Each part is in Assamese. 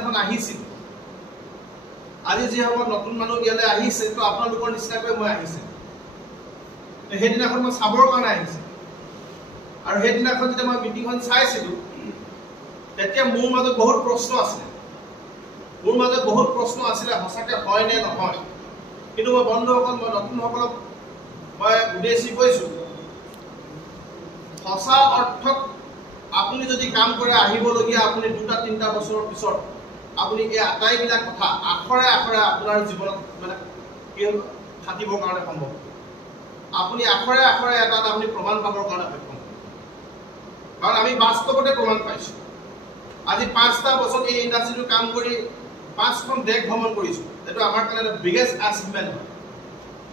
এখন আহিছিল আজি যিসকল নতুন মানুহ ইয়ালৈ আহিছে তো আপোনালোকৰ নিচিনাকৈ মই আহিছিল সেইদিনাখন মই চাবৰ কাৰণে আহিছিল আৰু সেইদিনাখন যেতিয়া মই মিটিংখন চাইছিলোঁ তেতিয়া মোৰ মাজত বহুত প্ৰশ্ন আছিলে সঁচাকৈ হয় নে নহয় কিন্তু মই বন্ধুসকল মই নতুনসকলক মই উদ্দেশ্যি কৈছোঁ সঁচা অৰ্থত আপুনি যদি কাম কৰে আহিবলগীয়া আপুনি 2-3 বছৰৰ পিছত আপুনি এই আটাইবিলাক কথা আখৰে আখৰে আপোনাৰ জীৱনত মানে কি খাটিবৰ কাৰণে সম্ভৱ আপুনি আখৰে আখৰে এটা আপুনি প্ৰমাণ পাবৰ কাৰণে সক্ষম কাৰণ আমি বাস্তৱতে প্ৰমাণ পাইছোঁ আজি 5টা বছৰ এই ইণ্ডাষ্ট্ৰিটো কাম কৰি 5খন দেশ ভ্ৰমণ কৰিছোঁ এইটো আমাৰ কাৰণে বিগেষ্ট এচিভমেণ্ট হয়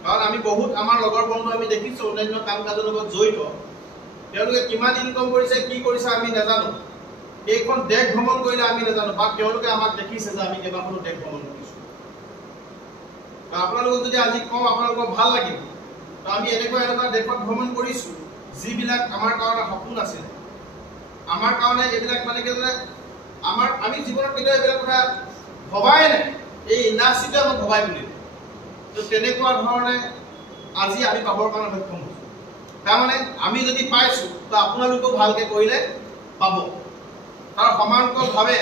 কাৰণ আমি বহুত আমাৰ লগৰ বন্ধু আমি দেখিছোঁ অন্যান্য কাম কাজৰ লগত জড়িত তেওঁলোকে কিমান ইনকম কৰিছে কি কৰিছে আমি নাজানো এইখন দেশ ভ্ৰমণ কৰিলে আমি নাজানো বা তেওঁলোকে আমাক দেখিছে যে আমি কেইবাখনো দেশ ভ্ৰমণ কৰিছোঁ আপোনালোকক যদি আজি কওঁ আপোনালোকৰ ভাল লাগিব তো আমি এনেকুৱা দেশত ভ্ৰমণ কৰিছোঁ যিবিলাক আমাৰ কাৰণে সপোন আছিল আমাৰ কাৰণে এইবিলাক মানে কি আমি জীৱনত কেতিয়াও এইবিলাক কথা ভবাই নাই এই ইণ্ডাষ্ট্ৰিটো আমাক ভবাই বুলি তো তেনেকুৱা ধৰণে আজি আমি পাবৰ কাৰণে সক্ষম হৈছোঁ তাৰমানে আমি যদি পাইছোঁ তো আপোনালোকেও ভালকৈ কৰিলে পাব তাৰ সমান্তৰালভাৱে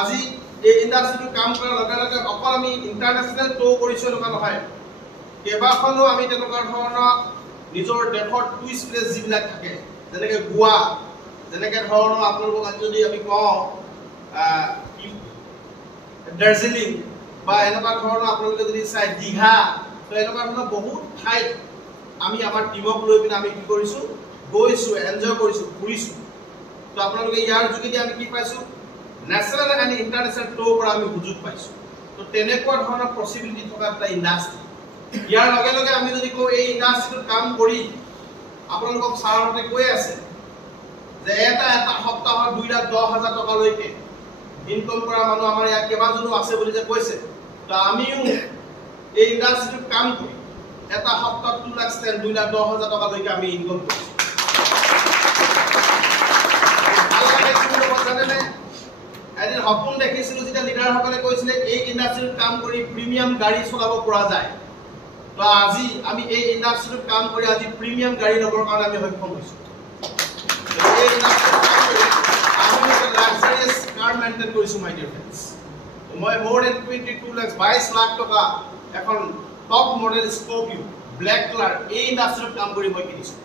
আজি এই ইণ্ডাষ্ট্ৰিটো কাম কৰাৰ লগে লগে অকল আমি ইণ্টাৰনেশ্যনেল ট্ৰ কৰিছোঁ এনেকুৱা নহয় কেইবাখনো আমি তেনেকুৱা ধৰণৰ নিজৰ দেশৰ টুৰিষ্ট প্লেচ যিবিলাক থাকে যেনেকৈ গোৱা যেনেকৈ ধৰণৰ আপোনালোকক আজি যদি আমি কওঁ দাৰ্জিলিং বা এনেকুৱা ধৰণৰ আপোনালোকে যদি চাই দীঘা তো এনেকুৱা ধৰণৰ বহুত ঠাইত আমি আমাৰ টিমক লৈ পিনে আমি কি কৰিছোঁ গৈছোঁ এনজয় কৰিছোঁ ফুৰিছোঁ তো আপোনালোকে ইয়াৰ যোগেদি আমি কি পাইছোঁ নেশ্যনেল এণ্ড ইণ্টাৰনেশ্যনেল ট্ৰ পৰা আমি সুযোগ পাইছোঁ তো তেনেকুৱা ধৰণৰ পচিবিলিটি থকা এটা ইণ্ডাষ্ট্ৰি ইয়াৰ লগে লগে আমি যদি কওঁ এই ইণ্ডাষ্ট্ৰিটোত কাম কৰি আপোনালোকক ছাৰহঁতে কৈ আছে যে এটা সপ্তাহত 2,10,000 টকালৈকে ইনকম কৰা মানুহ আমাৰ ইয়াত কেইবাজনো আছে বুলি যে কৈছে তো আমিও এই ইণ্ডাষ্ট্ৰিটোত কাম কৰি এটা সপ্তাহত 2,10,000 টকালৈকে আমি ইনকম কৰিছোঁ এদিন সপোন দেখিছিলোঁ যেতিয়া লিডাৰসকলে কৈছিলে এই ইণ্ডাষ্ট্ৰিটোত কাম কৰি প্ৰিমিয়াম গাড়ী চলাব পৰা যায় তো আজি আমি এই ইণ্ডাষ্ট্ৰিটোত কাম কৰি আজি প্ৰিমিয়াম গাড়ী ল'বৰ কাৰণে আমি সক্ষম হৈছোঁ এই ইণ্ডাষ্ট্ৰিটোত কাম কৰি আমি এটা লাক্সাৰিয়াছ কাৰ মেইনটেইন কৰিছোঁ মাই ডিয়াৰ ফ্ৰেণ্ডছ মই মোৰ দেন 22 লাখ টকা এখন top model Scorpio black colour এই ইণ্ডাষ্ট্ৰিটোত কাম কৰি মই কিনিছোঁ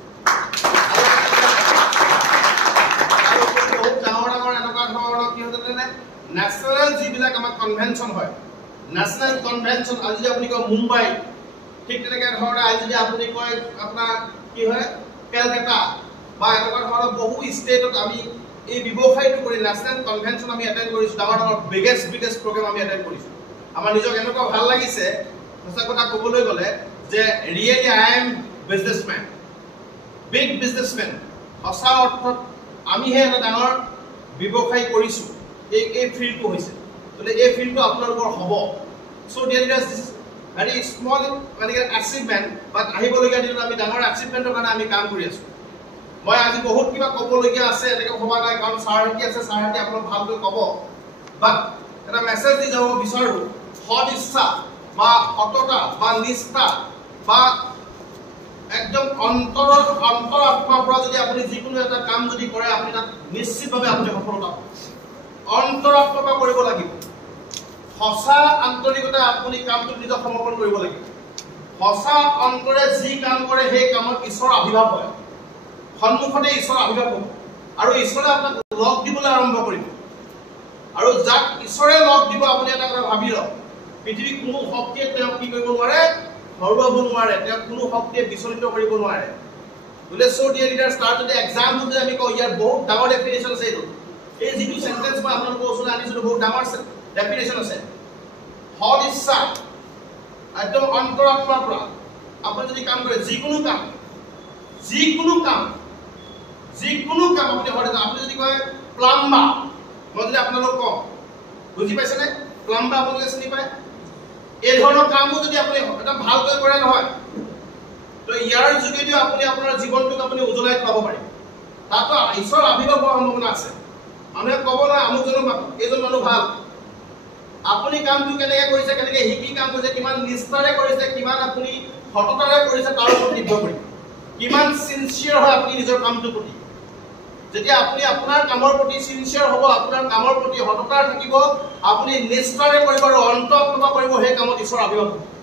নেশ্যনেল যিবিলাক আমাৰ কনভেনশ্যন হয় নেশ্যনেল কনভেনশ্যন আজি যদি আপুনি কয় মুম্বাই ঠিক তেনেকৈ ধৰণে আজি যদি আপুনি কয় আপোনাৰ কি হয় কেলকাতা বা এনেকুৱা ধৰণৰ বহু ষ্টেটত আমি এই ব্যৱসায়টো কৰি নেশ্যনেল কনভেনশ্যন আমি এটেণ্ড কৰিছোঁ ডাঙৰ ডাঙৰ বিগেষ্ট প্ৰগ্ৰেম আমি এটেণ্ড কৰিছোঁ আমাৰ নিজক এনেকুৱা ভাল লাগিছে সঁচা কথা ক'বলৈ গ'লে যে really I am businessmen big businessmen সঁচা অৰ্থত আমিহে এটা ডাঙৰ ব্যৱসায় কৰিছোঁ এই ফিল্ডটো হৈছে গতিকে এই ফিল্ডটো আপোনালোকৰ হ'ব চ' ডিয়াৰ লিডাৰ্ছ দিছ ভেৰি স্মল মানে এচিভমেণ্ট বাট আহিবলগীয়া দিনত আমি ডাঙৰ এচিভমেণ্টৰ কাৰণে আমি কাম কৰি আছোঁ মই আজি বহুত কিবা ক'বলগীয়া আছে এনেকৈ ভবা নাই কাৰণ ছাৰহঁতি আছে ছাৰহঁতি আপোনাক ভালকৈ ক'ব বাট এটা মেছেজ দি যাব বিচাৰোঁ সৎ ইচ্ছা বা সততা বা নিষ্ঠা বা একদম অন্তৰাত্মাৰ পৰা যদি আপুনি যিকোনো এটা কাম যদি কৰে আপুনি তাত নিশ্চিতভাৱে আপুনি সফলতা পাব অন্তৰাত্মাৰ পৰা কৰিব লাগিব সঁচা আন্তৰিকতা আপুনি কামটোত নিজক সমৰ্পণ কৰিব লাগিব সঁচা অন্তৰে যি কাম কৰে সেই কামত ঈশ্বৰৰ আবিৰ্ভাৱ হয় সন্মুখতে ঈশ্বৰৰ আবিৰ্ভাৱ হ'ব আৰু ঈশ্বৰে আপোনাক লগ দিবলৈ আৰম্ভ কৰিব আৰু যাক ঈশ্বৰে লগ দিব আপুনি এটা কথা ভাবি লওক পৃথিৱীৰ কোনো শক্তিয়ে তেওঁক কি কৰিব নোৱাৰে হৰুৱাব নোৱাৰে তেওঁক কোনো শক্তিয়ে বিচলিত কৰিব নোৱাৰে বোলে চ' ডিয়াৰ লিডাৰ্ছ তাৰ যদি এক্সাম্পল যদি আমি কওঁ ইয়াৰ বহুত ডাঙৰ ডেফিনেশ্যন আছে এইটো এই যিটো চেণ্টেন্স মই আপোনালোকৰ ওচৰলৈ আনিছিলোঁ বহুত ডাঙৰ ডেফিনেশ্যন আছে সৎ ইচ্ছা একদম অন্তৰাত্মাৰ পৰা আপুনি যদি কাম কৰে যিকোনো কাম আপুনি হয় আপুনি যদি কয় প্লাম্বা মই যদি আপোনালোক কওঁ বুজি পাইছেনে প্লাম্বা আপোনালোকে চিনি পায় এই ধৰণৰ কামো যদি আপুনি এটা ভালকৈ কৰে নহয় তো ইয়াৰ যোগেদিও আপুনি আপোনাৰ জীৱনটোক আপুনি উজ্বলাই পাব পাৰিব তাতো ঈশ্বৰৰ আবিৰ্ভাৱ হোৱাৰ সম্ভাৱনা আছে মানুহে ক'ব না আমুকজনক এইজন মানুহ ভাল আপুনি কামটো কেনেকৈ কৰিছে কেনেকৈ শিকি কাম কৰিছে কিমান নিষ্ঠাৰে কৰিছে কিমান আপুনি সততাৰে কৰিছে তাৰ ওপৰত নিৰ্ভৰ কৰিব কিমান সিনচিয়াৰ হয় আপুনি নিজৰ কামটোৰ প্ৰতি যেতিয়া আপুনি আপোনাৰ কামৰ প্ৰতি সিনচিয়াৰ হ'ব আপোনাৰ কামৰ প্ৰতি সততা থাকিব আপুনি নিষ্ঠাৰে কৰিব আৰু অন্তৰ্গত কৰিব সেই কামত ঈশ্বৰ আবিৰ্ভাৱ হ'ব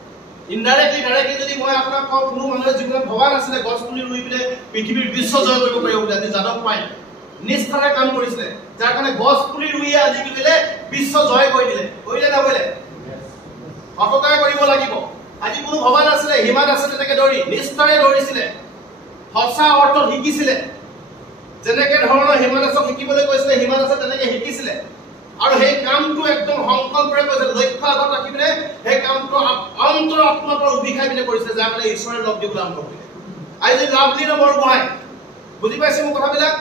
ইনডাইৰেক্টলি ডাইৰেক্টলি যদি মই আপোনাক কওঁ কোনো মানুহে জীৱনত ভবা নাছিলে গছ পুলি ৰুই পিনে পৃথিৱীৰ বিশ্ব জয় কৰিব পাৰিব বুলি আজি যাদৱ পাই নিষ্ঠাৰে কাম কৰিছিলে যাৰ কাৰণে গছ পুলি ৰুইয়ে আজি কি কৰিলে বিশ্ব জয় কৰি দিলে কৰিলে না কৰিলে সততাৰে কৰিব লাগিব আজি কোনো ভবা নাছিলে হিমা দাসে তেনেকৈ দৌৰি নিষ্ঠাৰে দৌৰিছিলে সঁচা অৰ্থত শিকিছিলে যেনেকৈ ধৰণৰ হিমা দাসক শিকিবলৈ কৈছিলে হিমা দাসে তেনেকৈ শিকিছিলে আৰু সেই কামটো একদম সংকল্পৰে কৰিছে লক্ষ্য আগত ৰাখি পিনে সেই কামটো অন্তৰাত্মাৰ পৰা উবিখাই পিনে কৰিছে যাৰ কাৰণে ঈশ্বৰে লগ দিবলৈ আৰম্ভ কৰিলে আজি লাভলি নম্বৰ বহাই বুজি পাইছে মোৰ কথাবিলাক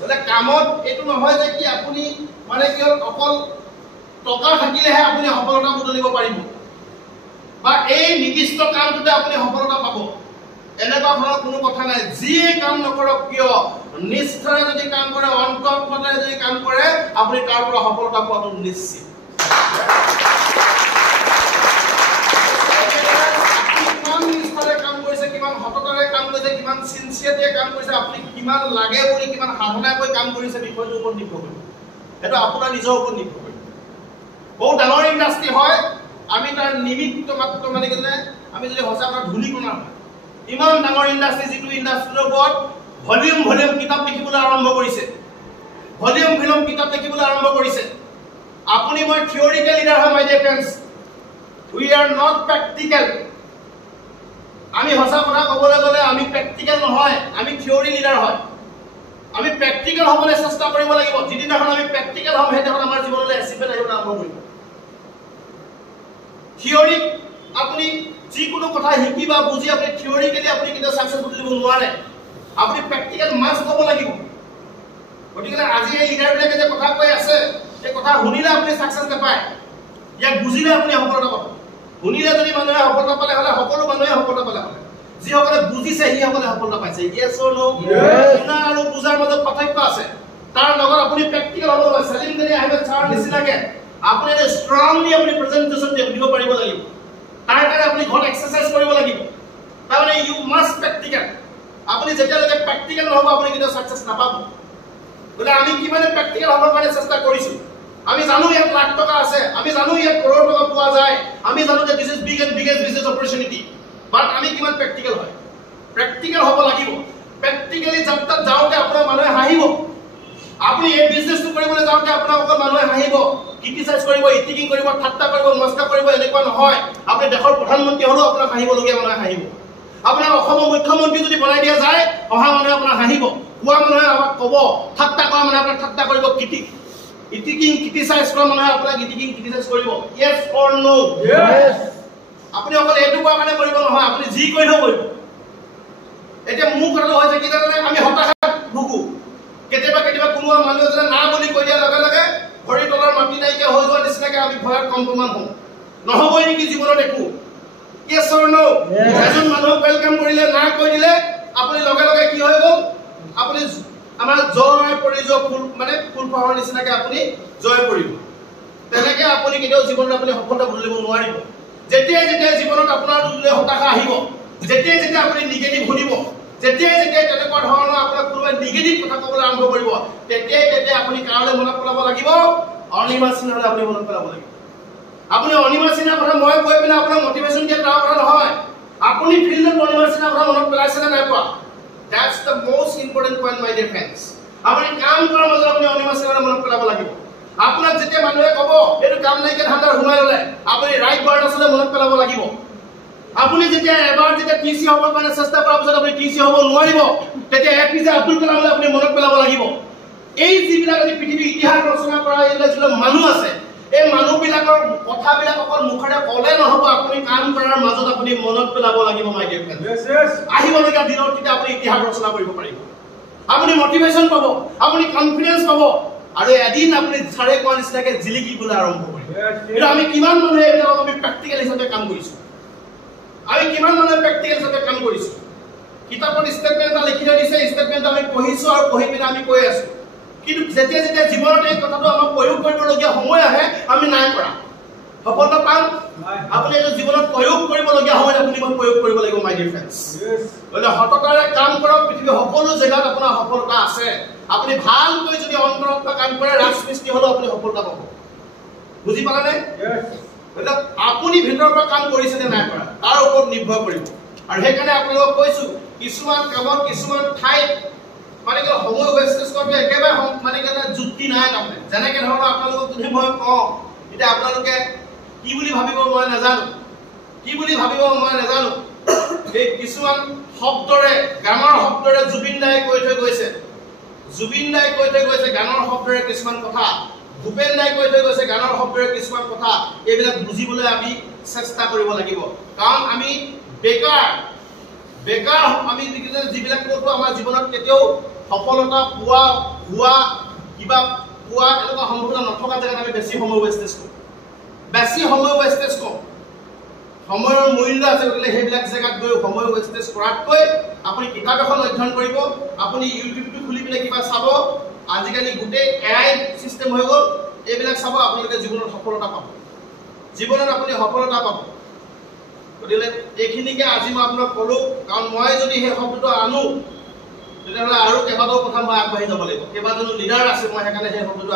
মানে কামত এইটো নহয় যে কি আপুনি মানে কি অকল টকা থাকিলেহে আপুনি সফলতা বুটলিব পাৰিব বা এই নিৰ্দিষ্ট কামটোতে আপুনি সফলতা পাব এনেকুৱা ধৰণৰ কোনো কথা নাই যিয়ে কাম নকৰক কিয় নিষ্ঠাৰে যদি কাম কৰে অন্তৰ্গতৰে যদি কাম কৰে আপুনি তাৰ পৰা সফলতা পোৱাটো নিশ্চিত কিমান নিষ্ঠাৰে কাম কৰিছে কিমান সততাৰে কাম কৰিছে কিমান সিনচিয়াৰলি কাম কৰিছে আপুনি কিমান লাগে বুলি কিমান সাধনাকৈ কাম কৰিছে বিষয়টোৰ ওপৰত নিৰ্ভৰ কৰিব সেইটো আপোনাৰ নিজৰ ওপৰত নিৰ্ভৰ কৰিব বহুত ডাঙৰ ইণ্ডাষ্ট্ৰি হয় আমি তাৰ নিমিত্ত মাত্ৰ মানে কি আমি যদি সঁচা কথা ধূলি কোণা হয় ইমান ডাঙৰ ইণ্ডাষ্ট্ৰি যিটো ইণ্ডাষ্ট্ৰিৰ ওপৰত ভলিউম কিতাপ লিখিবলৈ আৰম্ভ কৰিছে ভলিউম কিতাপ লিখিবলৈ আৰম্ভ কৰিছে আপুনি মই থিওৰিকেল লিডাৰ হয় মাই dear friends we are not practical আমি সঁচা কথা ক'বলৈ গ'লে আমি প্ৰেক্টিকেল নহয় আমি থিওৰি লিডাৰ হয় আমি প্ৰেক্টিকেল হ'বলৈ চেষ্টা কৰিব লাগিব যিদিনাখন আমি প্ৰেক্টিকেল হ'ম সেইদিনাখন আমাৰ জীৱনলৈ এচিভমেণ্ট আহিবলৈ আৰম্ভ কৰিব থিওৰি আপুনি যিকোনো কথা শিকি বা বুজি আপুনি থিওৰিকেলি আপুনি কেতিয়াও ছাকচেছফুল দিব নোৱাৰে আপুনি প্ৰেক্টিকেল মাষ্ট হ'ব লাগিব গতিকে আজি এই লিডাৰবিলাকে যে কথা কৈ আছে এই কথা শুনিলে আপুনি ছাকচেছ নাপায় ইয়াক বুজিলে আপুনি সফলতা পাব শুনিলে যদি মানুহে সফলতা পালে হ'লে সকলো মানুহে সফলতা পালে হ'লে যিসকলে বুজিছে সিসকলে সফলতা পাইছে ইয়েছ অৰ নো শুনা আৰু বুজাৰ মাজত পাৰ্থক্য আছে তাৰ লগত আপুনি প্ৰেক্টিকেল হ'ব লাগিব চেলিম যদি আহিব ছাৰ নিচিনাকে আপুনি ষ্ট্ৰংলি আপুনি প্ৰেজেণ্টেশ্যন দিব পাৰিব লাগিব তাৰ কাৰণে আপুনি ঘৰত এক্সাৰচাইজ কৰিব লাগিব তাৰমানে ইউ মাষ্ট প্ৰেক্টিকেল আপুনি যেতিয়ালৈকে প্ৰেক্টিকেল নহ'ব আপুনি কেতিয়াও ছাকচেছ নাপাব বোলে আমি কিমানে প্ৰেক্টিকেল হ'বৰ কাৰণে চেষ্টা কৰিছোঁ আমি জানো ইয়াত লাখ টকা আছে আমি জানো ইয়াত কৰোৰ টকা পোৱা যায় আমি জানো যে this is big and biggest business opportunity but আমি কিমান প্ৰেক্টিকেল হয় প্ৰেক্টিকেল হ'ব লাগিব প্ৰেক্টিকেলি যাত্ৰাত যাওঁতে আপোনাৰ মানুহে হাঁহিব আপুনি এই বিজনেছটো কৰিবলৈ যাওঁতে আপোনাৰ অকল মানুহে হাঁহিব ক্ৰিটিচাইজ কৰিব ইটিকিং কৰিব ঠাট্টা কৰিব নমস্কাৰ কৰিব এনেকুৱা নহয় আপুনি দেশৰ প্ৰধানমন্ত্ৰী হ'লেও আপোনাক হাঁহিবলগীয়া মানুহে হাঁহিব আপোনাৰ অসমৰ মুখ্যমন্ত্ৰী যদি বনাই দিয়া যায় অহা মানুহে আপোনাক হাঁহিব কোৱা মানুহে আমাক ক'ব ঠাট্টা কৰা মানুহে আপোনাক ঠাট্টা কৰিব ইটিকিং ক্ৰিটিচাইজ কৰা মানুহে আপোনাক ইটিকিং ক্ৰিটিচাইজ কৰিব ইয়েছ অৰ নো আপুনি অকল এইটো কোৱা কাৰণে কৰিব নহয় আপুনি যি কৰিলেও কৰিব এতিয়া মোৰ কথাটো হৈছে কি জানে আমি হতাশাত ভুগো কেতিয়াবা কোনোবা মানুহ এজনে না বুলি কৈ দিয়াৰ লগে লগে ভৰি তলৰ মাটি নাইকিয়া হৈ যোৱাৰ নিচিনাকৈ আমি ভয়ত কম্পমান হওঁ নহ'বই নেকি জীৱনত একো ইয়েছ অৰ নো এজন মানুহক ৱেলকাম কৰিলে না কৈ দিলে আপুনি লগে লগে কি হৈ গ'ল আপুনি আমাৰ জয় পৰি যোৱা ফুল পাহৰ নিচিনাকৈ আপুনি জয় পৰিব তেনেকৈ আপুনি কেতিয়াও জীৱনত আপুনি সফলতা বুলিব নোৱাৰিব যেতিয়াই জীৱনত আপোনাৰ হতাশা আহিব যেতিয়াই আপুনি নিগেটিভ শুনিব যেতিয়াই তেনেকুৱা ধৰণৰ আপোনাক কোনোবাই নিগেটিভ কথা ক'বলৈ আৰম্ভ কৰিব তেতিয়াই আপুনি কাৰণলৈ মনত পেলাব লাগিব অনিমা সিনহালৈ আপুনি মনত পেলাব লাগিব আপুনি অনিমা সিনহাৰ কথা মই কৈ পিনে আপোনাক মটিভেশ্যন দিয়া তাৰ কথা নহয় আপুনি ফিল্ডত অনিমা সিনহাৰ কথা মনত পেলাইছেনে নাই পোৱা That's the most important point, my dear friends. আপুনি কাম কৰাৰ মাজত আপুনি অনিমা সিনহাৰ মনত পেলাব লাগিব আপোনাক যেতিয়া মানুহে ক'ব এইটো কাম নাইকিয়া ধান্দাৰ সোমাই ল'লে আপুনি ৰাইট ৱাৰ্ড আচলতে মনত পেলাব লাগিব আপুনি যেতিয়া এবাৰ টিচি হ'বৰ কাৰণে চেষ্টা কৰাৰ পিছত আপুনি টিচি হ'ব নোৱাৰিব তেতিয়া এপিজে আব্দুল কালামলৈ আপুনি মনত পেলাব লাগিব এই যিবিলাক আজি পৃথিৱীৰ ইতিহাস ৰচনা কৰা যিবিলাক মানুহ আছে এই মানুহবিলাকৰ কথাবিলাক অকল মুখেৰে ক'লে নহ'ব আপুনি কাম কৰাৰ মাজত আপুনি মনত পেলাব লাগিব মাই ডিয়াৰ ফ্ৰেণ্ড আহিবলগীয়া দিনত তেতিয়া আপুনি ইতিহাস ৰচনা কৰিব পাৰিব আপুনি মটিভেশ্যন পাব আপুনি কনফিডেন্স পাব আৰু এদিন আপুনি ছাৰে কোৱা নিচিনাকৈ জিলিকিবলৈ আৰম্ভ কৰিব কিন্তু আমি কিমান মানুহে এইবিলাকক আমি প্ৰেক্টিকেল হিচাপে কাম কৰিছোঁ কিতাপত ষ্টেটমেণ্ট এটা লিখি থৈ দিছে ষ্টেটমেণ্ট আমি পঢ়িছোঁ আৰু পঢ়ি পিনে আমি কৈ আছোঁ কিন্তু যেতিয়া যেতিয়া জীৱনত এই কথাটো আমাক প্ৰয়োগ কৰিবলগীয়া সময় আহে আমি নাই কৰা সফলতা পাম আপুনি এই জীৱনত প্ৰয়োগ কৰিবলগীয়া সময়ত আপুনি প্ৰয়োগ কৰিব লাগিব মাই ডিয়াৰ ফ্ৰেণ্ডছ বলে হততাৰে কাম কৰক পৃথিৱীৰ সকলো জেগাত আপোনাৰ সফলতা আছে আপুনি ভালকৈ যদি অন্তৰত কাম কৰে ৰাজমিস্ত্ৰী হলেও আপুনি সফলতা পাব বুজি পালানে বলে আপুনি ভিতৰৰ পৰা কাম কৰিছে নে নাই কৰা তাৰ ওপৰত নিৰ্ভৰ কৰিব আৰু সেইকাৰণে আপোনালোকক কৈছো কিছুমান কামত কিছুমান ঠাইত মানে কি সময় ৱেষ্টেজ কৰিব একেবাৰে মানে কি যুক্তি নাই তাৰমানে যেনেকৈ ধৰণৰ আপোনালোকক যদি মই কওঁ এতিয়া আপোনালোকে কি বুলি ভাবিব মই নাজানো এই কিছুমান শব্দৰে গানৰ শব্দৰে জুবিন দাই কৈ থৈ গৈছে গানৰ শব্দৰে কিছুমান কথা ভূপেন দাই কৈ থৈ গৈছে গানৰ শব্দৰে কিছুমান কথা এইবিলাক বুজিবলৈ আমি চেষ্টা কৰিব লাগিব কাৰণ আমি বেকাৰ আমি যিবিলাক কৰোঁ আমাৰ জীৱনত কেতিয়াও সফলতা পোৱা কিবা পোৱা এনেকুৱা সম্ভাৱনা নথকা জেগাত আমি বেছি সময় ৱেষ্টেজ কৰোঁ সময়ৰ মূল্য আছে গতিকে সেইবিলাক জেগাত গৈ সময় ৱেষ্টেজ কৰাতকৈ আপুনি কিতাপ এখন অধ্যয়ন কৰিব আপুনি ইউটিউবটো খুলি পেলাই কিবা চাব আজিকালি গোটেই AI চিষ্টেম হৈ গ'ল এইবিলাক চাব আপোনালোকে জীৱনত সফলতা পাব গতিকে এইখিনিকে আজি মই আপোনাক ক'লো কাৰণ মই যদি সেই শব্দটো আনো তেতিয়াহ'লে আৰু কেইবাটাও কথা মই আগবাঢ়ি যাব লাগিব কেইবাজনো লিডাৰ আছে মই সেইকাৰণে সেই শব্দটো